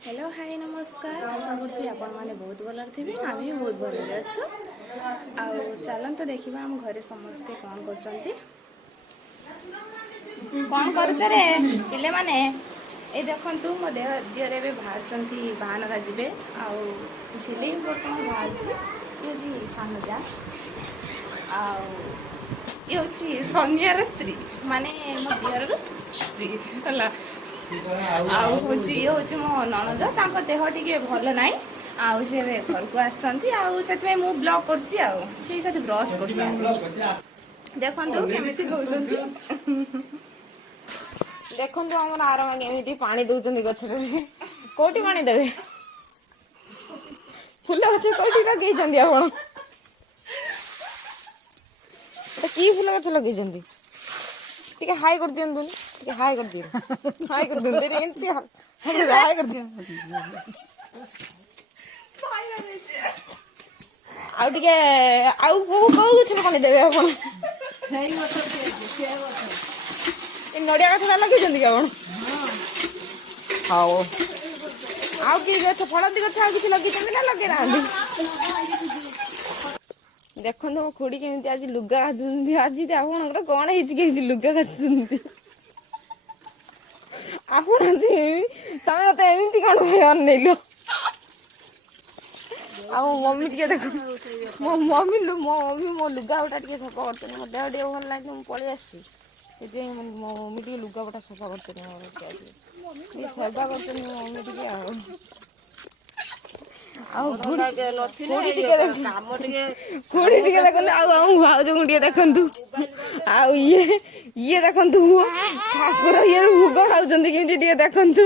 hello hi नमस्कार आशा करছি ଆପଣମାନେ ବହୁତ ଭଲରେ ଥିବେ ଆମେ ବି ବହୁତ ଭଲରେ ଅଛୁ ଆଉ ଚାଲନ୍ତୁ ଦେଖିବା ଆମ ଘରେ ସମସ୍ତେ କ'ଣ କରୁଛନ୍ତି କ'ଣ କରୁଛ ରେ ପିଲେମାନେ ଏଇ ଦେଖନ୍ତୁ ମୋ ଦିଅରେ ଏବେ ବାହାରିଛନ୍ତି ବାହାନଗା ଯିବେ ଆଉ ଝିଲି ବର୍ତ୍ତମାନ ବାହାରିଛି ଇଏ ହେଉଛି ସାନ ଯା ଆଉ ଇଏ ହେଉଛି ସନିଆର ସ୍ତ୍ରୀ ମାନେ ମୋ ଦିଅରର ସ୍ତ୍ରୀ ହେଲା ଆଉ ହେଉଛି ଇଏ ହେଉଛି ମୋ ନଣନ୍ଦ ତାଙ୍କ ଦେହ ଟିକେ ଭଲ ନାହିଁ ଆଉ ସେ ଏବେ ଘରକୁ ଆସିଛନ୍ତି ଆଉ ସେଥିପାଇଁ ମୁଁ ବ୍ଲଗ୍ କରୁଛି ଆଉ ସେଇ ସାଥେ ବ୍ରସ୍ କରୁଛନ୍ତି ଦେଖନ୍ତୁ କେମିତି କହୁଛନ୍ତି ଦେଖନ୍ତୁ ଆମର ଆରମା କେମିତି ପାଣି ଦଉଛନ୍ତି ଗଛରେ କୋଉଠି ପାଣି ଦେବେ ଫୁଲ ଗଛ କୋଉଠି ଲଗେଇଛନ୍ତି ଆପଣ କି ଫୁଲ ଗଛ ଲଗେଇଛନ୍ତି ଟିକେ ହାଇ କରିଦିଅନ୍ତୁ ଟିକେ ହାଇ କରିଦିଅନ୍ତୁ ହାଇ କରିଦିଅନ୍ତୁ ଏମିତି ହାଇ କରିଦିଅନ୍ତୁ ଆଉ ଟିକେ ଆଉ କୋଉ କୋଉ ଗଛରେ ପାଣି ଦେବେ ଆପଣ ଏ ନଡ଼ିଆ ଗଛଟା ଲଗେଇଛନ୍ତି କି ଆପଣ ହଉ ଆଉ କି ଗଛ ଫଳନ୍ତି ଗଛ ଆଉ କିଛି ଲଗେଇଛନ୍ତି ନା ଲଗେଇ ନାହାନ୍ତି ଦେଖନ୍ତୁ ମୋ ଖୁଡ଼ି କେମିତି ଆଜି ଲୁଗା କାଚୁଛନ୍ତି ଆଜି ଆପଣଙ୍କର କ'ଣ ହେଇଛି କେମିତି ଲୁଗା କାଚୁଛନ୍ତି ଆପଣ ତମେ ମତେ ଏମିତି କ'ଣ ଭାଇ ଅନେଇଲ ଆଉ ମମି ଟିକେ ଦେଖ ମୋ ମମି ମୋ ଲୁଗାପଟା ଟିକେ ସଫା କରୁଛନ୍ତି ମୋ ଦେହ ଟିକେ ଭଲ ନାହିଁ ମୁଁ ପଳେଇ ଆସିଛି ସେଥିପାଇଁ ମୋ ମମି ଟିକେ ଲୁଗାପଟା ସଫା କରୁଛନ୍ତି ମୋର ଟିକେ ସେବା କରୁଛନ୍ତି ମୋ ମମି ଟିକେ ଆଉ ଖୁଡ଼ି ଟିକେ ଦେଖନ୍ତୁ ଆଉ ଆମ ଭାଉଜଙ୍କୁ ଟିକେ ଦେଖନ୍ତୁ ଆଉ ଇଏ ଦେଖନ୍ତୁ ଠାକୁର ଇଏ ଭୋଗ ଖାଉଛନ୍ତି କେମିତି ଟିକେ ଦେଖନ୍ତୁ